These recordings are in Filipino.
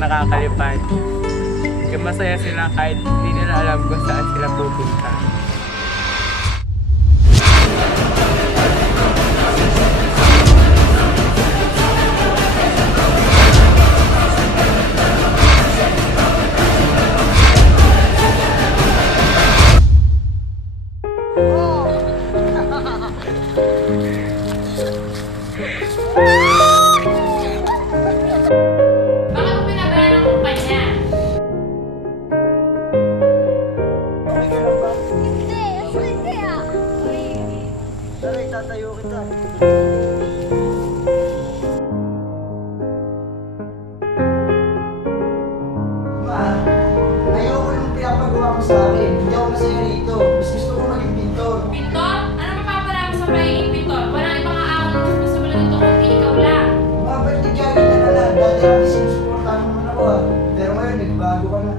nakakalipad. Kaya masaya sila kahit hindi nila alam kung saan sila pupunta. Tatayo kita. Ma, ayoko nung pinapagawa mo sa akin. Hindi ako masaya rito. Mas gusto ko maging pintor. Pintor? Ano mapapala mo sa pagiging pintor? Walang ibang aawang mas gusto mo lang ito kung ikaw lang. Ma, ba't nag-jogging ka na lang? Dati natin sinusuportahan mo naman ako ah. Pero ngayon, nagbago ka na.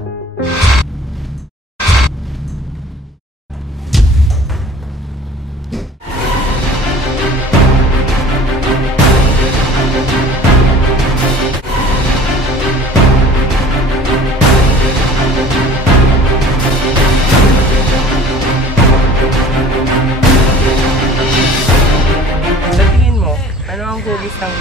Sa tingin mo, ano ang hugis ng